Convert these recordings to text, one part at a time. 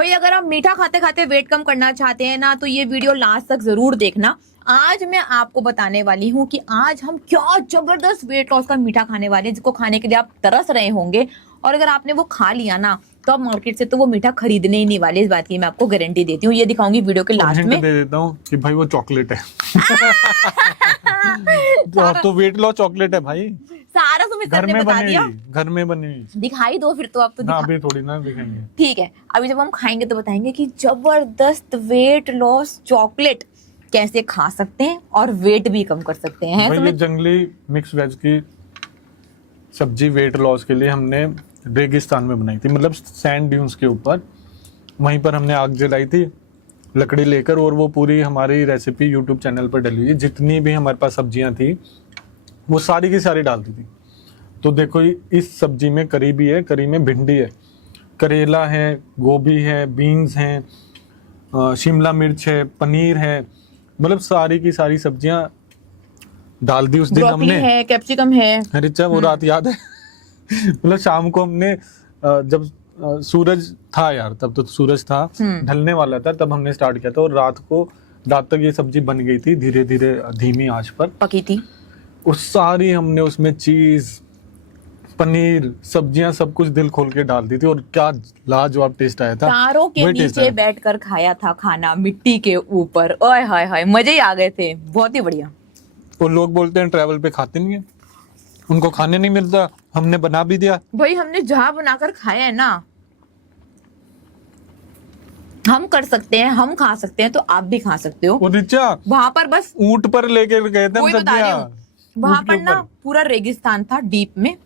भाई अगर आप मीठा खाते खाते वेट कम करना चाहते हैं ना, तो ये वीडियो लास्ट तक जरूर देखना। आज मैं आपको बताने वाली हूँ कि आज हम क्या जबरदस्त वेट लॉस का मीठा खाने वाले हैं, जिसको खाने के लिए आप तरस रहे होंगे। और अगर आपने वो खा लिया ना, तो आप मार्केट से तो वो मीठा खरीदने ही नहीं वाले, इस बात की मैं आपको गारंटी देती हूँ। ये दिखाऊंगी वीडियो के लास्ट में। दे देता हूँ कि भाई वो चॉकलेट है। तो वेट लॉस चॉकलेट है भाई। सारा तुम्हें घर ने में बता बनी दिया। हुई, घर में बनी हुई। दिखाई दो फिर तो आप तो ना अभी थोड़ी ना दिखाएंगे। ठीक है, अभी जब हम खाएंगे तो बताएंगे कि जबरदस्त वेट लॉस चॉकलेट कैसे खा सकते हैं और वेट भी कम कर सकते हैं। भाई ये जंगली मिक्स वेज की सब्जी वेट लॉस के लिए हमने रेगिस्तान में बनाई थी, मतलब सैंड ड्यून्स के ऊपर। वहीं पर हमने आग जलाई थी लकड़ी लेकर, और वो पूरी हमारी रेसिपी यूट्यूब चैनल पर डली हुई है। जितनी भी हमारे पास सब्जियां थी वो सारी की सारी डालती थी। तो देखो इस सब्जी में करी भी है, करी में भिंडी है, करेला है, गोभी है, बीन्स हैं, शिमला मिर्च है, पनीर है, मतलब सारी की सारी सब्जियां डाल दी उस दिन हमने। है, कैप्सिकम है। रिचा वो रात याद है? मतलब शाम को हमने जब सूरज था यार, तब तो सूरज था, ढलने वाला था, तब हमने स्टार्ट किया था। और रात तक ये सब्जी बन गई थी, धीरे धीरे धीमी आंच पर पकी थी। उस सारी हमने उसमें चीज, पनीर, सब्जियां सब कुछ दिल खोल के डाल दी थी, और क्या लाजवाब टेस्ट आया था। तारों के नीचे बैठकर खाया था खाना, मिट्टी के ऊपर। ओए हाय हाय, मजे ही आ गए थे, बहुत ही बढ़िया। और लोग बोलते हैं ट्रैवल पे खाते नहीं है, उनको खाने नहीं मिलता, हमने बना भी दिया। भाई हमने जहाँ बनाकर खाया है ना, हम कर सकते हैं, हम खा सकते हैं, तो आप भी खा सकते हो। और रिचा वहां पर बस ऊंट पर लेके गए थे हम सब्जियां। वहां पर ना पूरा रेगिस्तान था, डीप में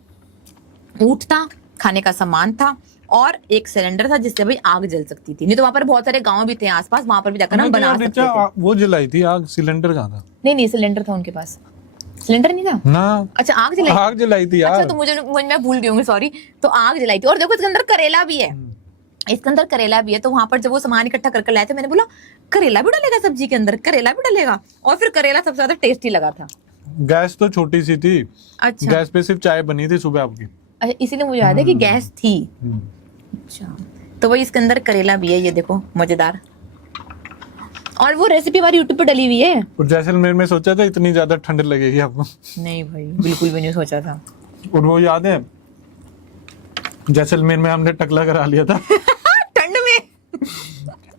ऊंट था, खाने का सामान था, और एक सिलेंडर था जिससे भाई आग जल सकती थी। नहीं तो वहां पर बहुत सारे गांव भी थे आसपास, वहां पर भी जाकर हम बना सकते थे। वो जलाई थी आग, सिलेंडर कहाँ था? नहीं, सिलेंडर था उनके पास। सिलेंडर नहीं था ना। अच्छा, आग जलाई थी यार। अच्छा, तो मुझे मैं भूल गई हूँ, सॉरी। तो आग जलाई थी। और देखो इसके अंदर करेला भी है, इसके अंदर करेला भी है। तो वहां पर जब वो सामान इकट्ठा कर लाए थे, मैंने बोला करेला भी डालेगा सब्जी के अंदर, करेला भी डालेगा। और फिर करेला सबसे ज्यादा टेस्टी लगा था। गैस तो छोटी सी थी। अच्छा, गैस पे सिर्फ चाय बनी थी सुबह आपकी। अच्छा, इसीलिए मुझे याद है कि गैस थी। अच्छा, तो वही इसके अंदर करेला भी है, ये देखो मजेदार। और वो रेसिपी हमारी यूट्यूब पे डली हुई है। और जैसलमेर में सोचा था इतनी ज्यादा ठंड लगेगी आपको? नहीं भाई, बिल्कुल भी नहीं सोचा था। और वो याद है जैसलमेर में हमने टकला करा लिया था ठंड में।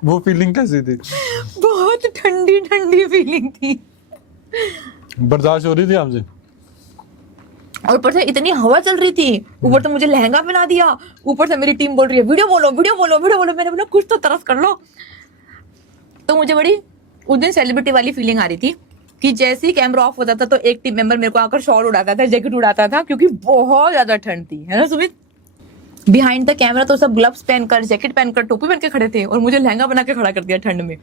वो फीलिंग कैसी थी? बहुत ठंडी ठंडी फीलिंग थी, बर्दाश्त हो रही थी आपसे? और ऊपर से इतनी हवा चल रही थी, ऊपर से मुझे लहंगा पहना दिया, ऊपर से मेरी टीम बोल रही है वीडियो बोलो वीडियो बोलो वीडियो बोलो। मैंने बोला कुछ तो तरस कर लो। तो मुझे बड़ी उस दिन सेलिब्रिटी वाली फीलिंग आ रही थी कि जैसे ही कैमरा ऑफ होता था तो एक टीम मेंबर मेरे को आकर शॉल उड़ाता था, जैकेट उड़ाता था, क्योंकि बहुत ज्यादा ठंड थी, है ना सुमित? बिहाइंड द कैमरा तो सब ग्लव्स पहनकर, जैकेट पहनकर, टोपी पहन के खड़े थे, और मुझे लहंगा बना के खड़ा कर दिया ठंड में।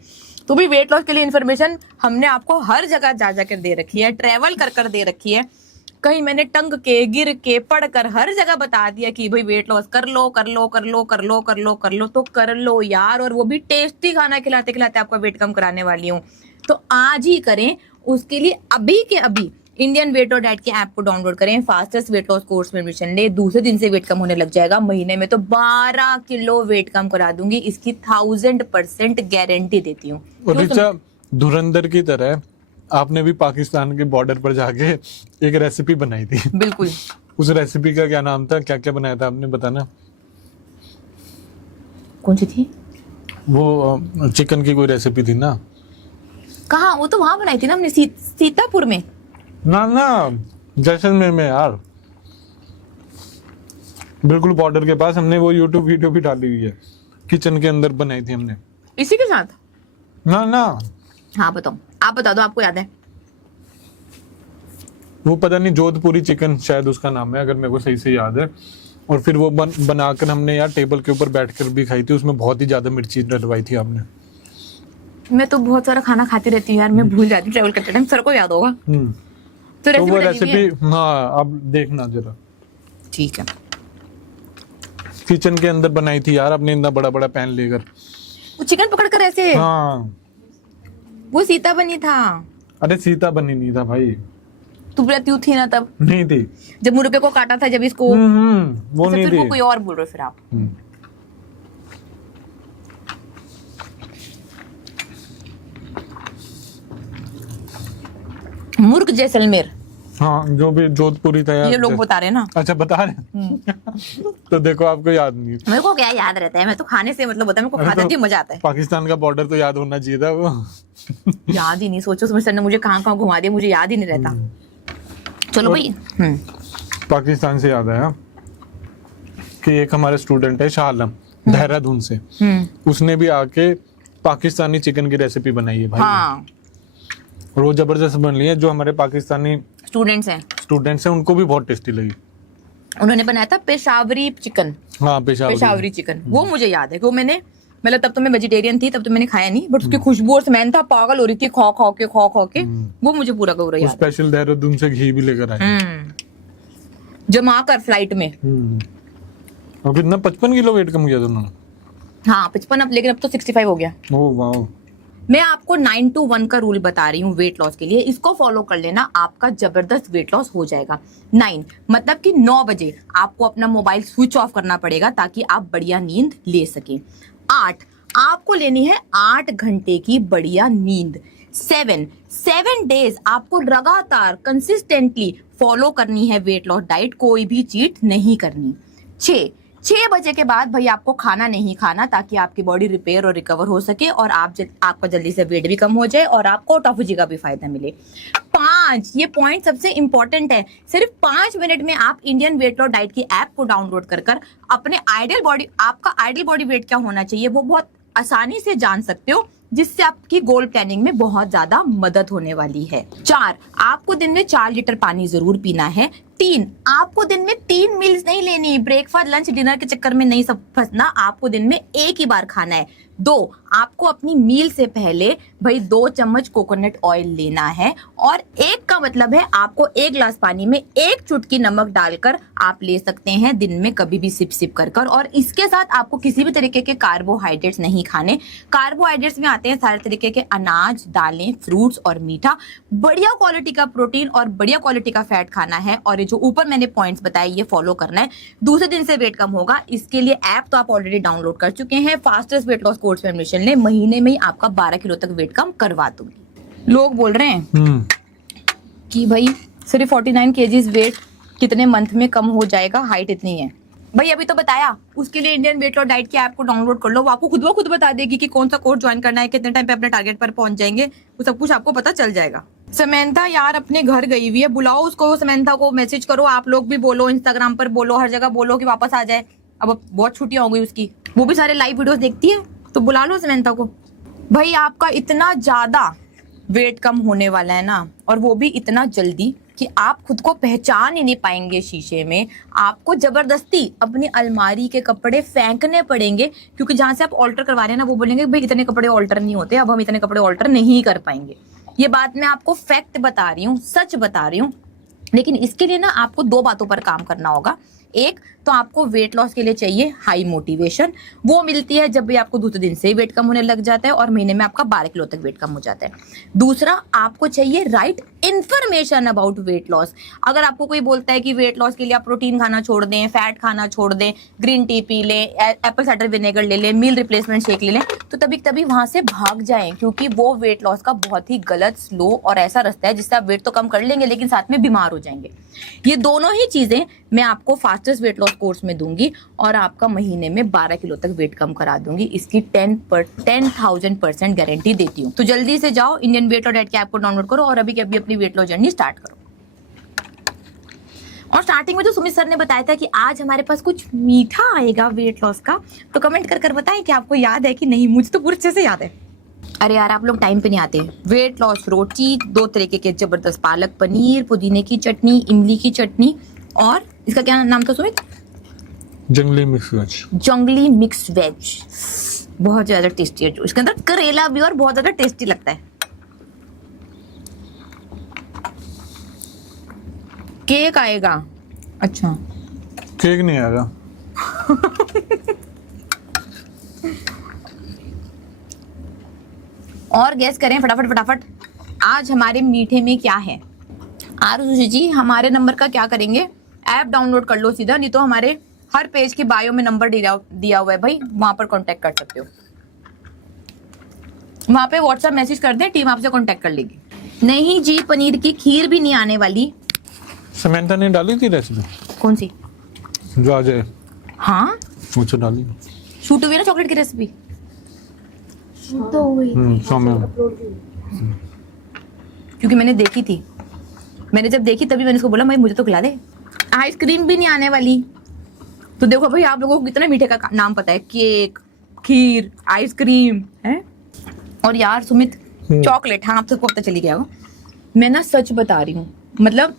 तो भी वेट लॉस के लिए इन्फॉर्मेशन हमने आपको हर जगह जा जाकर दे रखी है, ट्रेवल कर दे रखी है। कहीं मैंने टंग के, गिर के, पढ़कर हर जगह बता दिया कि भाई वेट लॉस कर लो कर लो कर लो कर लो कर लो कर लो, तो कर लो यार। और वो भी टेस्टी खाना खिलाते खिलाते आपका वेट कम कराने वाली हूँ। तो आज ही करें। उसके लिए अभी के अभी इंडियन वेट और डाइट के ऐप को डाउनलोड करें, फास्टेस्ट वेट लॉस कोर्स में एडमिशन ले, दूसरे दिन से वेट कम होने लग जाएगा। महीने में तो 12 किलो वेट कम करा दूंगी, इसकी 1000% गारंटी देती हूँ। धुरंधर की तरह आपने भी पाकिस्तान के बॉर्डर पर जाके एक रेसिपी बनाई थी। बिल्कुल। उस रेसिपी का क्या नाम था, क्या क्या बनाया था आपने, बताना? कौन सी थी वो? चिकन की कोई रेसिपी थी ना? कहाँ? वो तो वहां बनाई थी ना हमने, सीतापुर में। ना जैसलमेर में यार, बिल्कुल बॉर्डर के पास। हमने वो यूट्यूब वीडियो भी डाली हुई है, किचन के अंदर बनाई थी हमने। इसी के साथ? ना। हाँ बताओ, आप बता दो, आपको याद है? वो पता नहीं, जोधपुरी चिकन शायद उसका नाम है, अगर मेरे को सही से याद है। और फिर वो बनाकर हमने यार टेबल के ऊपर बैठकर भी खाई थी। उसमें बहुत ही ज्यादा मिर्ची डलवाई थी आपने। मैं तो बहुत सारा खाना खाती रहती हूँ यार, मैं भूल जाती हूँ ट्रैवल करते टाइम, सर को याद होगा। तो वो रेसिपी, हाँ अब देखना जरा। ठीक है। किचन के अंदर बनाई थी यार आपने, इतना बड़ा बड़ा पैन लेकर। वो चिकन पकड़कर ऐसे? हाँ। वो सीता बनी था। अरे सीता बनी नहीं था भाई, तू ब्लू थी ना तब? नहीं थी। जब मुर्गे को काटा था, जब इसको वो नहीं फिर थी। वो कोई और बोल रहे फिर आप। मुर्ग जैसलमेर, हाँ, जो भी जोधपुरी था यार, ये लोग बता रहे हैं ना। अच्छा बता रहे हैं। तो देखो आपको याद नहीं है। मेरे को क्या याद रहता है, मैं तो खाने से मतलब होता है, मेरे को अरे खा तो जाती हूँ, मजा आता है। पाकिस्तान का बॉर्डर तो याद होना चाहिए था वो। याद ही नहीं, सोचो सुमित सर ने मुझे कहाँ कहाँ घुमा दिया, मुझे याद ही नहीं रहता। चलो भाई। पाकिस्तान से याद आया कि एक हमारे स्टूडेंट है शाह आलम, देहरादून से, उसने भी आके पाकिस्तानी चिकन की रेसिपी बनाई है भाई। हाँ, और वो जबरदस्त बन रही है। जो हमारे पाकिस्तानी स्टूडेंट्स हैं उनको भी बहुत टेस्टी लगी। उन्होंने बनाया था पेशावरी चिकन। हाँ, पेशावरी चिकन, वो मुझे याद है कि वो मैंने, मतलब तब तो मैं वेजिटेरियन थी, तब तो मैंने खाया नहीं, बट उसकी खुशबू और स्मेल था, पागल हो रही थी खा खा के। वो मुझे पूरा का पूरा याद है। स्पेशल देहरादून से घी भी लेकर आए, जमा कर फ्लाइट में। और कितना 55 किलो वेट कम किया था उन्होंने। हाँ 55, अब लेकिन अब तो 65 हो गया। ओह वाह। मैं आपको 9 to 1 का रूल बता रही हूँ वेट लॉस के लिए, इसको फॉलो कर लेना, आपका जबरदस्त वेट लॉस हो जाएगा। 9 मतलब कि 9 बजे आपको अपना मोबाइल स्विच ऑफ करना पड़ेगा ताकि आप बढ़िया नींद ले सकें। 8 आपको लेनी है 8 घंटे की बढ़िया नींद। 7 डेज आपको लगातार कंसिस्टेंटली फॉलो करनी है वेट लॉस डाइट, कोई भी चीट नहीं करनी। 6 बजे के बाद भाई आपको खाना नहीं खाना ताकि आपकी बॉडी रिपेयर और रिकवर हो सके और आपका जल्दी से वेट भी कम हो जाए और आपको ऑटोफेजी का भी फायदा मिले। 5 ये पॉइंट सबसे इंपॉर्टेंट है, सिर्फ 5 मिनट में आप इंडियन वेट लॉस डाइट की ऐप को डाउनलोड कर अपने आपका आइडियल बॉडी वेट क्या होना चाहिए वो बहुत आसानी से जान सकते हो, जिससे आपकी गोल प्लानिंग में बहुत ज्यादा मदद होने वाली है। 4 आपको दिन में 4 लीटर पानी जरूर पीना है। 3 आपको दिन में 3 मील्स नहीं लेनी, ब्रेकफास्ट लंच डिनर के चक्कर में नहीं सब फंसना, आपको दिन में एक ही बार खाना है। 2 आपको अपनी मील से पहले भाई 2 चम्मच कोकोनट ऑयल लेना है, और 1 का मतलब है आपको 1 ग्लास पानी में 1 चुटकी नमक डालकर आप ले सकते हैं दिन में कभी भी सिप कर। और इसके साथ आपको किसी भी तरीके के कार्बोहाइड्रेट्स नहीं खाने। कार्बोहाइड्रेट्स में आते हैं सारे तरीके के अनाज, दालें, फ्रूट्स और मीठा। बढ़िया क्वालिटी का प्रोटीन और बढ़िया क्वालिटी का फैट खाना है, और ये जो ऊपर मैंने पॉइंट्स बताए ये फॉलो करना है। दूसरे दिन से वेट कम होगा, इसके लिए ऐप तो आप ऑलरेडी डाउनलोड कर चुके हैं। फास्टेस्ट वेट लॉस कोर्स में एडमिशन ले, महीने में ही आपका 12 किलो तक वेट कम करवा दूंगी। लोग बोल रहे हैं कि भाई सिर्फ 49 kg वेट कितने मंथ में कम हो जाएगा, हाइट इतनी है। भाई अभी तो बताया, उसके लिए इंडियन वेट लॉस डाइट की ऐप को डाउनलोड कर लो, वो आपको खुद ब खुद बता देगी कि कौन सा कोर्स ज्वाइन करना है, कितने टाइम पे अपने टारगेट पर पहुंच जाएंगे, वो सब कुछ आपको पता चल जाएगा। समंथा यार अपने घर गई हुई है, बुलाओ उसको, समंथा को मैसेज करो, आप लोग भी बोलो, इंस्टाग्राम पर बोलो, हर जगह बोलो कि वापस आ जाए। अब बहुत छुट्टियां हो गई उसकी, वो भी सारे लाइव वीडियोस देखती है, तो बुला लो समंथा को। भाई आपका इतना ज्यादा वेट कम होने वाला है ना, और वो भी इतना जल्दी कि आप खुद को पहचान ही नहीं पाएंगे शीशे में। आपको जबरदस्ती अपनी अलमारी के कपड़े फेंकने पड़ेंगे, क्योंकि जहां से आप ऑल्टर करवा रहे हैं ना, वो बोलेंगे भाई इतने कपड़े ऑल्टर नहीं होते, अब हम इतने कपड़े ऑल्टर नहीं कर पाएंगे। ये बात मैं आपको फैक्ट बता रही हूँ, सच बता रही हूँ। लेकिन इसके लिए ना आपको 2 बातों पर काम करना होगा। एक तो आपको वेट लॉस के लिए चाहिए हाई मोटिवेशन, वो मिलती है जब भी आपको दूसरे दिन से वेट कम होने लग जाता है और महीने में आपका 12 किलो तक वेट कम हो जाता है। दूसरा आपको चाहिए right information about weight loss. अगर आपको कोई बोलता है कि वेट लॉस के लिए आप प्रोटीन खाना छोड़ दें, फैट खाना छोड़ दें, ग्रीन टी पी लें, एप्पल साइडर विनेगर ले लें, मील रिप्लेसमेंट शेक ले लें, तो तभी वहां से भाग जाएं, क्योंकि वो वेट लॉस का बहुत ही गलत, स्लो और ऐसा रास्ता है जिससे आप वेट तो कम कर लेंगे लेकिन साथ में बीमार हो जाएंगे। ये दोनों ही चीजें मैं आपको फास्टेस्ट वेट लॉस कोर्स में दूंगी और आपका महीने में 12 किलो तक वेट कम करा दूंगी। इसकी 10,000% गारंटी देती हूँ। तो जल्दी से जाओ, इंडियन वेट लॉस डाइट की ऐप को डाउनलोड करो और अभी के अभी अपनी वेट लॉस जर्नी स्टार्ट करो। और स्टार्टिंग में तो सुमित सर ने बताया था कि आज हमारे पास कुछ मीठा आएगा वेट लॉस का, तो कमेंट कर बताएं कि आपको याद है कि नहीं। मुझे तो पूरे अच्छे से याद है। अरे यार आप लोग टाइम पे नहीं आते। वेट लॉस रोटी, 2 तरीके के जबरदस्त, पालक पनीर, पुदीने की चटनी, इमली की चटनी, और इसका क्या नाम था सुमित? जंगली मिक्स वेज। जंगली मिक्स वेज बहुत ज्यादा टेस्टी है, जो इसके अंदर करेला भी और बहुत ज्यादा टेस्टी लगता है। केक आएगा? अच्छा केक नहीं आएगा। और गैस करें फटाफट आज हमारे मीठे में क्या है। आरुषि जी हमारे नंबर का क्या करेंगे, ऐप डाउनलोड कर लो सीधा, नहीं तो हमारे हर पेज की बायो में नंबर दिया हुआ है भाई, वहां पर कांटेक्ट कर सकते हो। वहां पे व्हाट्सएप मैसेज कर दें, टीम आपसे कांटेक्ट कर लेगी। नहीं जी, पनीर की खीर भी नहीं आने वाली। समंथा ने डाली थी रेसिपी कौन सी? जो आज है, हाँ, वो तो डाली। शूट हुई ना चॉकलेट की रेसिपी। सौम्य। क्योंकि मैंने देखी थी, मैंने जब देखी तभी मैंने इसको बोला भाई मुझे तो खिला दे। आइसक्रीम भी नहीं आने वाली। तो देखो भाई, आप लोगों को कितना मीठे का नाम पता है, केक, खीर, आइसक्रीम है। और यार सुमित, चॉकलेट, हाँ आप सबको पता चली गया हो। मैं ना सच बता रही हूँ, मतलब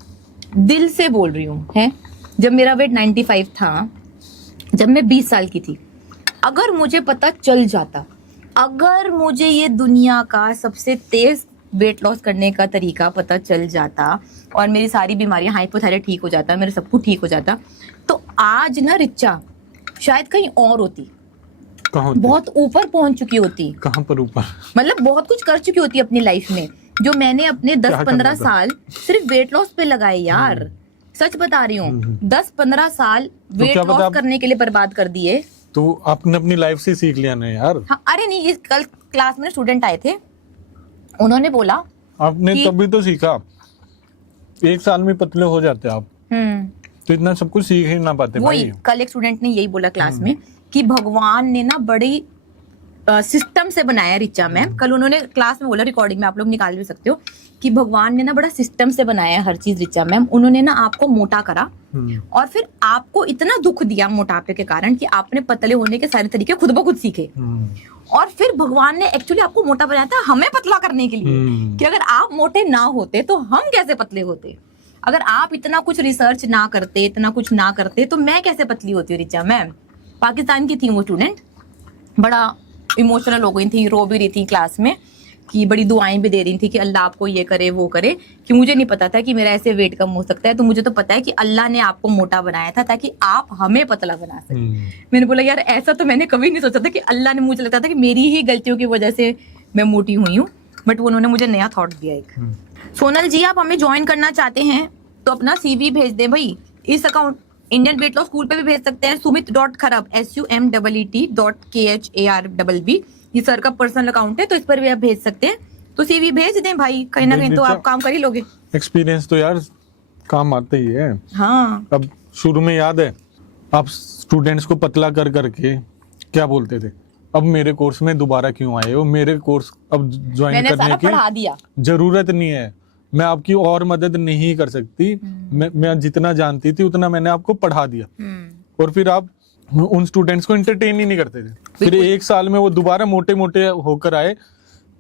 दिल से बोल रही हूँ, है जब मेरा वेट 95 था, जब मैं 20 साल की थी, अगर मुझे पता चल जाता, अगर मुझे ये दुनिया का सबसे तेज वेट लॉस करने का तरीका पता चल जाता और मेरी सारी बीमारियां, हाइपोथायराइड ठीक हो जाता, मेरा सब कुछ ठीक हो जाता, तो आज ना रिचा शायद कहीं और होती, बहुत ऊपर पहुंच चुकी होती। कहाँ पर ऊपर? मतलब बहुत कुछ कर चुकी होती अपनी लाइफ में, जो मैंने अपने 10-15 साल सिर्फ वेट लॉस पे लगाए यार। सच बता रही हूँ, 10-15 साल वेट लॉस करने के लिए बर्बाद कर दिए। तो आपने अपनी लाइफ से सीख लिया ना यार। हाँ, अरे नहीं, इस कल क्लास में स्टूडेंट आए थे, उन्होंने बोला आपने तभी तो सीखा। 1 साल में पतले हो जाते आप, तो इतना सब कुछ सीख ही ना पाते वही भाई। कल एक स्टूडेंट ने यही बोला क्लास में कि भगवान ने ना बड़ी सिस्टम से बनाया रिचा मैम। कल उन्होंने क्लास में बोला, रिकॉर्डिंग में आप लोग निकाल भी सकते हो, कि भगवान ने ना बड़ा सिस्टम से बनाया हर चीज रिचा मैम। उन्होंने ना आपको मोटा करा और फिर आपको इतना दुख दिया मोटापे के कारण कि आपने पतले होने के सारे तरीके खुद ब खुद सीखे। और फिर भगवान ने एक्चुअली आपको मोटा बनाया था हमें पतला करने के लिए, कि अगर आप मोटे ना होते तो हम कैसे पतले होते। अगर आप इतना कुछ रिसर्च ना करते, इतना कुछ ना करते, तो मैं कैसे पतली होती रिचा मैम। पाकिस्तान की थी वो स्टूडेंट, बड़ा इमोशनल हो गई थी, रो भी रही थी क्लास में, कि बड़ी दुआएं भी दे रही थी कि अल्लाह आपको ये करे वो करे, कि मुझे नहीं पता था कि मेरा ऐसे वेट कम हो सकता है, तो मुझे तो पता है कि अल्लाह ने आपको मोटा बनाया था ताकि आप हमें पतला बना सके। मैंने बोला यार ऐसा तो मैंने कभी नहीं सोचा था कि अल्लाह ने, मुझे लगता था कि मेरी ही गलतियों की वजह से मैं मोटी हुई हूँ, बट उन्होंने मुझे नया थॉट दिया एक। सोनल जी, आप हमें ज्वाइन करना चाहते हैं तो अपना CV भेज दें भाई इस account, Indian weight loss school पे भी भेज सकते हैं, sumit.kharab SUMEET.KHARBB, ये सर का पर्सनल अकाउंट है, तो इस पर भी आप भेज सकते हैं। तो CV भेज दें भाई, कहीं ना कहीं तो आप काम कर ही लोगे। एक्सपीरियंस तो यार काम आते ही है। हाँ, अब शुरू में याद है आप स्टूडेंट्स को पतला कर करके क्या बोलते थे, अब मेरे कोर्स में दोबारा क्यों आए हो, मेरे कोर्स अब ज्वाइन करने की पढ़ा दिया, जरूरत नहीं है, मैं आपकी और मदद नहीं कर सकती, मैं जितना जानती थी उतना मैंने आपको पढ़ा दिया। और फिर आप उन स्टूडेंट्स को एंटरटेन ही नहीं करते थे। फिर 1 साल में वो दोबारा मोटे मोटे होकर आए,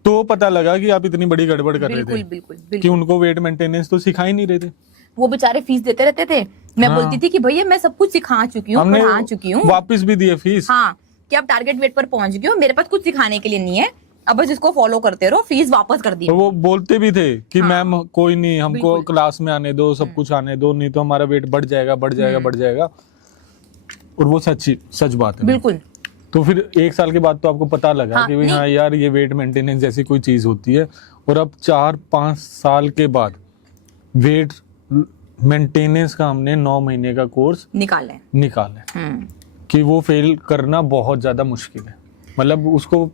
तो पता लगा कि आप इतनी बड़ी गड़बड़ कर रहे थे। बिल्कुल। कि उनको वेट मेंटेनेंस तो सिखा ही नहीं रहे थे। वो बेचारे फीस देते रहते थे, मैं बोलती थी कि भैया मैं सब कुछ सिखा चुकी हूँ, पढ़ा चुकी हूँ, वापस भी दिए फीस। हाँ, कि आप टारगेट वेट पर पहुंच गए हो, मेरे पास कुछ सिखाने के लिए नहीं है, अब बस इसको फॉलो करते रहो, फीस वापस कर दी। और वो बोलते भी थे कि मैम कोई नहीं, हमको क्लास में आने दो, सब कुछ आने दो, नहीं तो हमारा वेट बढ़ जाएगा। और वो सच बात है बिल्कुल। तो फिर 1 साल के बाद तो आपको पता लगा कि भाई हाँ यार ये वेट मेंटेनेंस जैसी कोई चीज होती है। और अब 4-5 साल के बाद वेट मेंटेनेंस का हमने 9 महीने का कोर्स निकाला है कि वो फेल करना बहुत ज्यादा मुश्किल है। मतलब उसको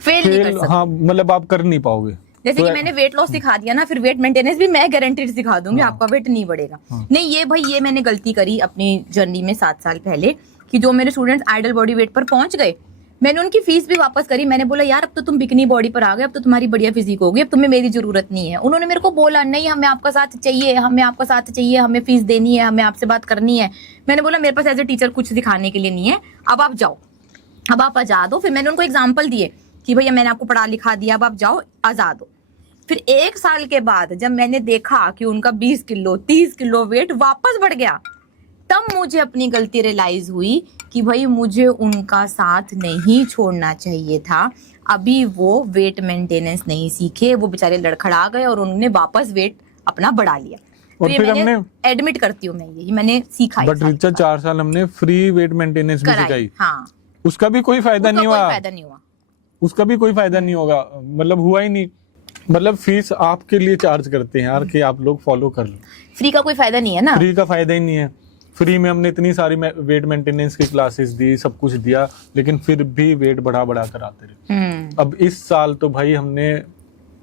फेल नहीं कर सकते। हाँ, मतलब आप कर नहीं पाओगे। जैसे कि मैंने वेट लॉस सिखा दिया ना, फिर वेट मेंटेनेंस भी मैं गारंटीड सिखा दूंगी, आपका वेट नहीं बढ़ेगा। नहीं, ये भाई ये मैंने गलती करी अपनी जर्नी में 7 साल पहले, कि जो मेरे स्टूडेंट्स आइडल बॉडी वेट पर पहुंच गए, मैंने उनकी फीस भी वापस करी। मैंने बोला यार अब तो तुम बिकनी बॉडी पर आ गए, अब तो तुम्हारी बढ़िया फिजिक होगी, अब तुम्हें मेरी जरूरत नहीं है। उन्होंने मेरे को बोला नहीं हमें आपका साथ चाहिए, हमें फीस देनी है, हमें आपसे बात करनी है। मैंने बोला मेरे पास एज ए टीचर कुछ सिखाने के लिए नहीं है, अब आप जाओ, अब आप आजाद हो। फिर मैंने उनको एग्जाम्पल दिए कि भैया मैंने आपको पढ़ा लिखा दिया, अब आप जाओ, आजाद हो। फिर 1 साल के बाद जब मैंने देखा कि उनका 20 किलो 30 किलो वेट वापस बढ़ गया, तब मुझे अपनी गलती रियलाइज हुई कि भाई मुझे उनका साथ नहीं छोड़ना चाहिए था। अभी वो वेट मेंटेनेंस नहीं सीखे, वो बेचारे लड़खड़ा गए और उन्होंने वापस वेट अपना बढ़ा लिया। और तो फिर हमने एडमिट करती हूँ, मैं यही मैंने सीखा। बट रिचा 4 साल हमने फ्री वेट मेंटेनेंस भी सिखाई। हाँ, उसका भी कोई फायदा नहीं हुआ, उसका भी कोई फायदा नहीं होगा, मतलब हुआ ही नहीं। मतलब फीस आपके लिए चार्ज करते हैं यार कि आप लोग फॉलो कर लो, फ्री का कोई फायदा नहीं है ना। फ्री का फायदा ही नहीं है। फ्री में हमने इतनी सारी वेट मेंटेनेंस की क्लासेस दी, सब कुछ दिया, लेकिन फिर भी वेट बढ़ा कर आते रहे। अब इस साल तो भाई हमने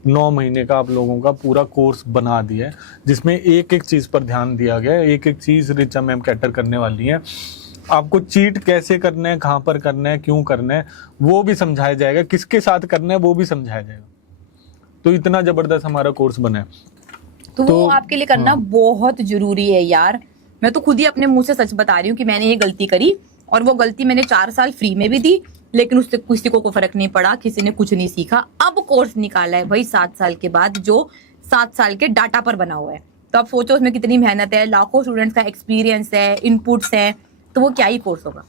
9 महीने का आप लोगों का पूरा कोर्स बना दिया है, जिसमें एक एक चीज़ पर ध्यान दिया गया है। एक एक चीज़ रिचा मैम कैटर करने वाली है। आपको चीट कैसे करना है, कहाँ पर करना है, क्यों करना है, वो भी समझाया जाएगा, किसके साथ करना है वो भी समझाया जाएगा। तो इतना ज़बरदस्त हमारा कोर्स बना है। तो वो आपके लिए करना बहुत जरूरी है यार। मैं तो खुद ही अपने मुंह से सच बता रही हूँ कि मैंने ये गलती करी, और वो गलती मैंने 4 साल फ्री में भी दी, लेकिन उससे किसी को फर्क नहीं पड़ा, किसी ने कुछ नहीं सीखा। अब कोर्स निकाला है भाई 7 साल के बाद, जो 7 साल के डाटा पर बना हुआ है। तो आप सोचो उसमें कितनी मेहनत है, लाखों स्टूडेंट्स का एक्सपीरियंस है, इनपुट्स है, तो वो क्या ही कोर्स होगा,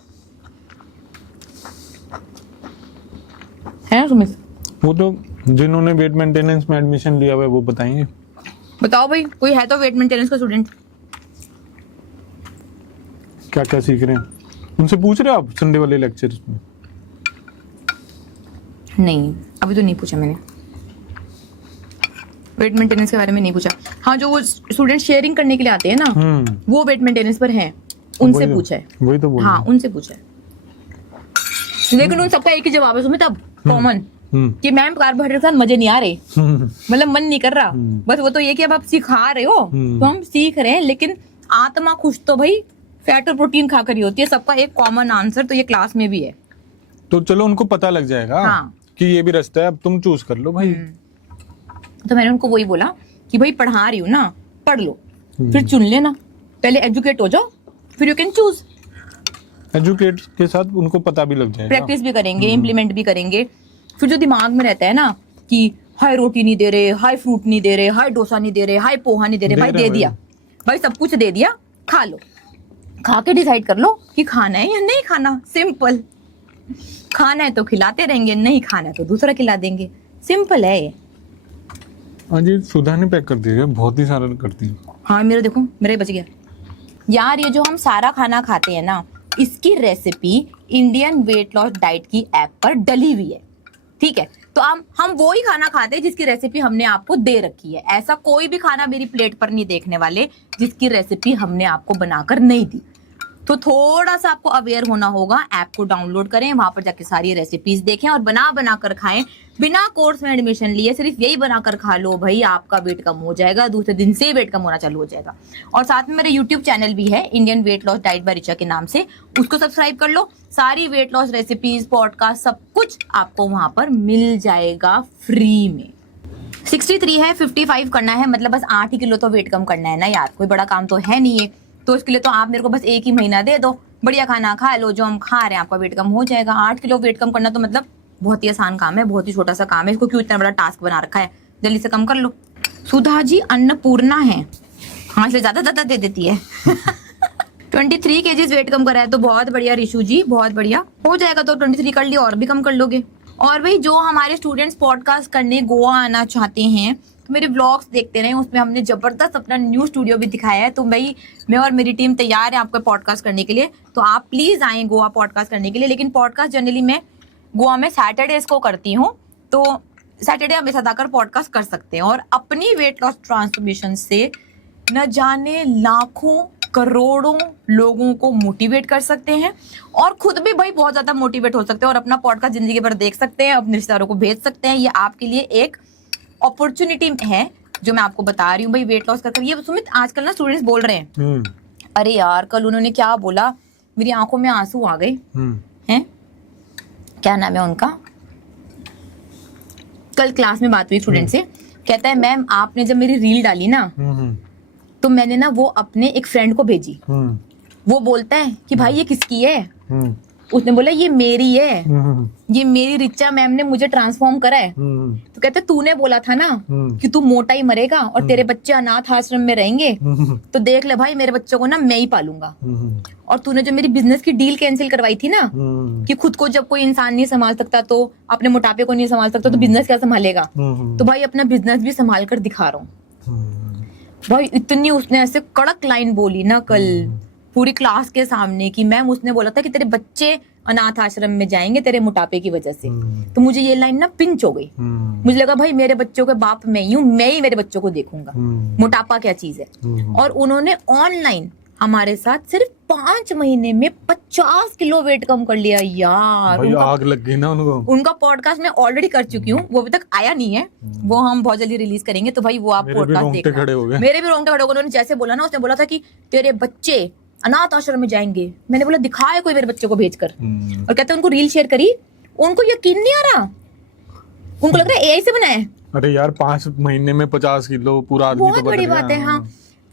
है ना सुमित? वो तो जिन्होंने वेट मेंटेनेंस में एडमिशन लिया हुआ है वो बताएंगे। बताओ भाई, कोई है तो वेट मेंटेनेंस का स्टूडेंट? क्या क्या सीख रहे हैं उनसे पूछ रहे हो आप संडे वाले लेक्चर्स में? नहीं, अभी तो नहीं पूछा मैंने, वेट मेंटेनेंस के बारे में नहीं पूछा। हाँ, जो वो स्टूडेंट शेयरिंग करने के लिए आते हैं ना, वो वेट मेंटेनेंस पर हैं, उनसे पूछा है। वही तो बोल, हाँ उनसे पूछा है, लेकिन उन सबका एक ही जवाब है सुमित, अब कॉमन, कि मैम कार्बोहाइड्रेट के साथ मजे नहीं आ रहे, मतलब मन नहीं कर रहा। बस वो तो ये कि अब आप सिखा रहे हो तो हम सीख रहे हैं, लेकिन आत्मा खुश तो भाई फैट और प्रोटीन खाकर ही होती है। सबका एक कॉमन आंसर तो ये क्लास में भी है। तो चलो उनको पता लग जाएगा कि ये भी रास्ता है, अब तुम चूज कर लो भाई। तो मैंने उनको वही बोला कि भाई पढ़ा रही हूँ ना, पढ़ लो, फिर चुन लेना, पहले एजुकेट हो जाओ, फिर यू कैन चूज। एजुकेट के साथ उनको पता भी लग जाएगा, प्रैक्टिस भी करेंगे, इम्प्लीमेंट भी करेंगे। फिर जो दिमाग में रहता है ना कि हाई रोटी नहीं दे रहे, हाई फ्रूट नहीं दे रहे, हाई डोसा नहीं दे रहे, हाई पोहा नहीं दे रहे, भाई दे दिया, भाई सब कुछ दे दिया, खा लो, खा के डिसाइड कर लो कि खाना है या नहीं खाना। सिंपल, खाना है तो खिलाते रहेंगे, नहीं खाना है तो दूसरा खिला देंगे, सिंपल है ये। हाँ जी, सुधा ने पैक कर दिया, बहुत ही सारा करती है। हाँ मेरा देखो, मेरा ही बच गया यार। ये जो हम सारा खाना खाते हैं ना, इसकी recipe Indian weight loss diet की ऐप पर डली हुई है, ठीक है? तो हम वो ही खाना खाते हैं जिसकी रेसिपी हमने आपको दे रखी है। ऐसा कोई भी खाना मेरी प्लेट पर नहीं देखने वाले जिसकी रेसिपी हमने आपको बनाकर नहीं दी। तो थोड़ा सा आपको अवेयर होना होगा। ऐप को डाउनलोड करें, वहां पर जाके सारी रेसिपीज देखें और बना कर खाएं, बिना कोर्स में एडमिशन लिए। सिर्फ यही बनाकर खा लो भाई, आपका वेट कम हो जाएगा, दूसरे दिन से वेट कम होना चालू हो जाएगा। और साथ में मेरा यूट्यूब चैनल भी है, Indian weight loss diet by Richa के नाम से, उसको सब्सक्राइब कर लो। सारी वेट लॉस रेसिपीज, पॉडकास्ट, सब कुछ आपको वहां पर मिल जाएगा फ्री में। 63 है, 55 करना है, मतलब बस 8 ही किलो तो वेट कम करना है ना यार, कोई बड़ा काम तो है नहीं है। तो इसके लिए तो आप मेरे को बस 1 ही महीना दे दो, बढ़िया खाना खा लो जो हम खा रहे हैं, आपका वेट कम हो जाएगा। 8 किलो वेट कम करना तो मतलब बहुत ही आसान काम है, बहुत ही छोटा सा काम है। इसको क्यों इतना बड़ा टास्क बना रखा है, जल्दी से कम कर लो। सुधा जी अन्नपूर्णा है, हाँ इसलिए ज्यादा दे देती है। 23 kg वेट कम करा है, तो बहुत बढ़िया ऋषु जी, बहुत बढ़िया हो जाएगा। तो 23 कर लिया, और भी कम कर लोगे। और भाई जो हमारे स्टूडेंट्स पॉडकास्ट करने गोवा आना चाहते हैं, तो मेरे व्लॉग्स देखते रहे, उसमें हमने जबरदस्त अपना न्यू स्टूडियो भी दिखाया है। तो भाई मैं और मेरी टीम तैयार है आपको पॉडकास्ट करने के लिए, तो आप प्लीज आए गोवा पॉडकास्ट करने के लिए। लेकिन पॉडकास्ट जनरली मैं गोवा में सैटरडेज को करती हूँ, तो सैटरडे आप मेरे साथ आकर पॉडकास्ट कर सकते हैं और अपनी वेट लॉस ट्रांसफॉर्मेशन से न जाने लाखों करोड़ों लोगों को मोटिवेट कर सकते हैं, और खुद भी भाई बहुत ज्यादा मोटिवेट हो सकते हैं, और अपना पॉडकास्ट जिंदगी भर देख सकते हैं, अपने रिश्तेदारों को भेज सकते हैं। ये आपके लिए एक अपॉर्चुनिटी है जो मैं आपको बता रही हूँ भाई, वेट लॉस कर। ये सुमित आजकल ना स्टूडेंट्स बोल रहे हैं, अरे यार कल उन्होंने क्या बोला, मेरी आंखों में आंसू आ गए हैं। क्या नाम है उनका? कल क्लास में बात हुई स्टूडेंट से, कहता है मैम आपने जब मेरी रील डाली ना, तो मैंने ना वो अपने एक फ्रेंड को भेजी। वो बोलता है कि भाई ये किसकी है? उसने बोला ये मेरी है, ये मेरी रिचा मैम ने मुझे ट्रांसफॉर्म करा है। तो कहते तूने बोला था ना कि तू मोटा ही मरेगा और तेरे बच्चे अनाथ आश्रम में रहेंगे, तो देख ले भाई मेरे बच्चों को ना मैं ही पालूंगा। और तूने जो मेरी बिजनेस की डील कैंसिल करवाई थी ना, कि खुद को जब कोई इंसान नहीं संभाल सकता, तो अपने मोटापे को नहीं संभाल सकता, तो बिजनेस क्या संभालेगा? तो भाई अपना बिजनेस भी संभाल कर दिखा रहा हूँ। भाई इतनी उसने ऐसे कड़क लाइन बोली ना कल पूरी क्लास के सामने, कि मैम उसने बोला था कि तेरे बच्चे अनाथ आश्रम में जाएंगे तेरे मोटापे की वजह से। तो मुझे ये लाइन ना पिंच हो गई। मुझे लगा भाई मेरे बच्चों के बाप मैं ही हूँ, मैं ही मेरे बच्चों को देखूंगा, मोटापा क्या चीज है। और उन्होंने ऑनलाइन हमारे साथ सिर्फ 5 महीने में 50 किलो वेट कम कर लिया यार। भाई उनका आग लग गई ना उनको। उनका पॉडकास्ट मैं ऑलरेडी कर चुकी हूँ, वो अभी तक आया नहीं है, वो हम बहुत जल्दी रिलीज करेंगे, तो भाई वो आप मेरे भी पॉडकास्ट रोंगटे देखना। खड़े हो गए। मेरे भी रोंगटे खड़े हो गए। उन्होंने जैसे बोला ना, उसने बोला था कि तेरे बच्चे अनाथ आश्रम में जाएंगे। मैंने बोला दिखाए कोई मेरे बच्चे को भेजकर, और कहते उनको रील शेयर करी, उनको यकीन नहीं आ रहा, उनको लग रहा है एआई से बना है। अरे यार 5 महीने में 50 किलो पूरा आदमी बहुत तो बदल बड़ी गया। बात है। हाँ,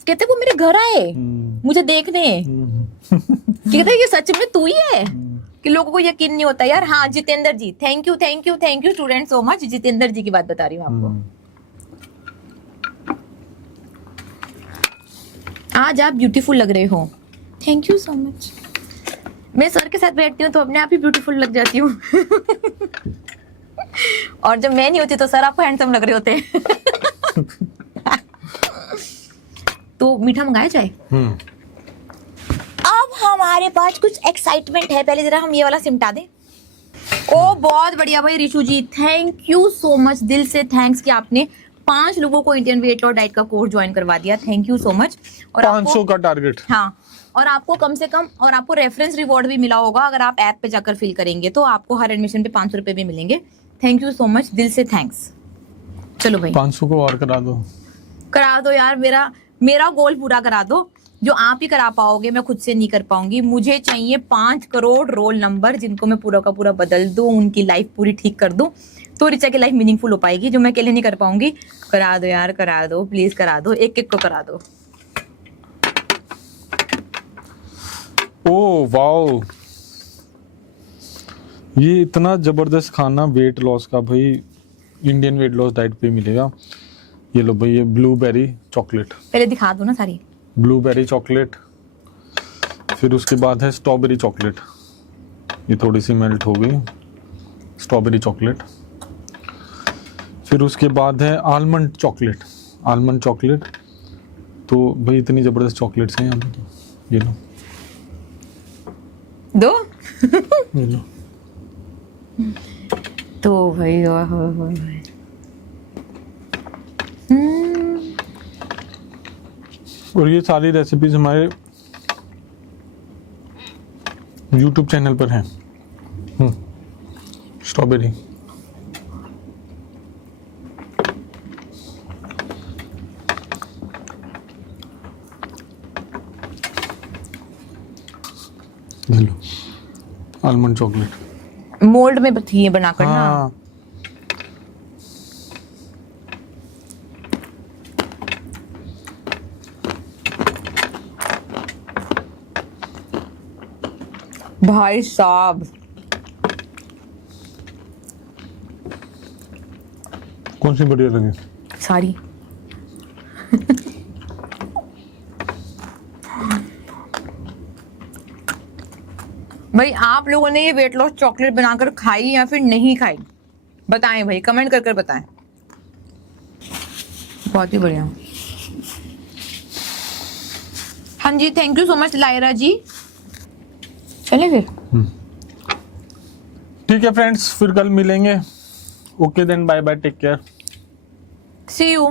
कहते वो मेरे घर आए मुझे देखने, कहते ये सच में तू ही है, कि लोगों को यकीन नहीं होता यार। हाँ Jitendra ji, thank you student so much. Jitendra ji की बात बता रही हूँ आपको। आज आप ब्यूटीफुल लग रहे हो, थैंक यू सो मच। मैं सर के साथ बैठती हूँ तो अपने आप ही ब्यूटीफुल लग जाती हूँ। और जब मैं नहीं होती तो सर आपको हैंडसम लग रहे होते हैं। तो मीठा मंगाया जाए। अब हमारे पास कुछ एक्साइटमेंट है, पहले जरा हम ये वाला सिमटा दें। ओ बहुत बढ़िया भाई रिशु जी, थैंक यू सो मच, दिल से थैंक्स कि आपने 5 लोगों को इंडियन वेट लॉस डाइट का कोर्स ज्वाइन करवा दिया, थैंक यू सो मच। और 500 का टारगेट। हाँ, और आपको कम से कम, और आपको रेफरेंस रिवॉर्ड भी मिला होगा अगर आप ऐप पे जाकर फिल करेंगे, तो आपको हर एडमिशन पे 500 रुपए भी मिलेंगे। थैंक यू सो मच, दिल से थैंक्स। चलो भाई 500 को और करा दो यार, मेरा गोल पूरा करा दो, जो आप ही करा पाओगे, मैं खुद से नहीं कर पाऊंगी। मुझे चाहिए 5 करोड़ रोल नंबर, जिनको मैं पूरा का पूरा बदल दूं, उनकी लाइफ पूरी ठीक कर दूं, तो रिचा की लाइफ मीनिंगफुल हो पाएगी, जो मैं अकेले नहीं कर पाऊंगी। करा दो यार, करा दो प्लीज, करा दो, एक एक को करा दो। ओ वाओ, ये इतना जबरदस्त खाना वेट लॉस का भाई इंडियन वेट लॉस डाइट पे मिलेगा। ये लो भाई, ये ब्लूबेरी चॉकलेट, पहले दिखा दो ना सारी। ब्लूबेरी चॉकलेट, फिर उसके बाद है स्ट्रॉबेरी चॉकलेट, ये थोड़ी सी मेल्ट हो गई, स्ट्रॉबेरी चॉकलेट। फिर उसके बाद है आलमंड चॉकलेट, आलमंड चॉकलेट। तो भाई इतनी जबरदस्त चॉकलेट्स हैं यहाँ पे, तो ये लो दो। ये लो। तो भाई और ये सारी रेसिपीज हमारे YouTube चैनल पर हैं। स्ट्रॉबेरी, ये लो आलमंड चॉकलेट, मोल्ड में थी ये बनाकर ना। हाँ। भाई साहब, कौन सी बढ़िया लगी? सारी। भाई आप लोगों ने ये वेट लॉस चॉकलेट बनाकर खाई या फिर नहीं खाई, बताएं भाई, कमेंट कर बताएं। बहुत ही बढ़िया। हाँ जी, thank you so much Lyra ji. चले फिर। ठीक है फ्रेंड्स, फिर कल मिलेंगे। Okay then, bye bye, take care, see you.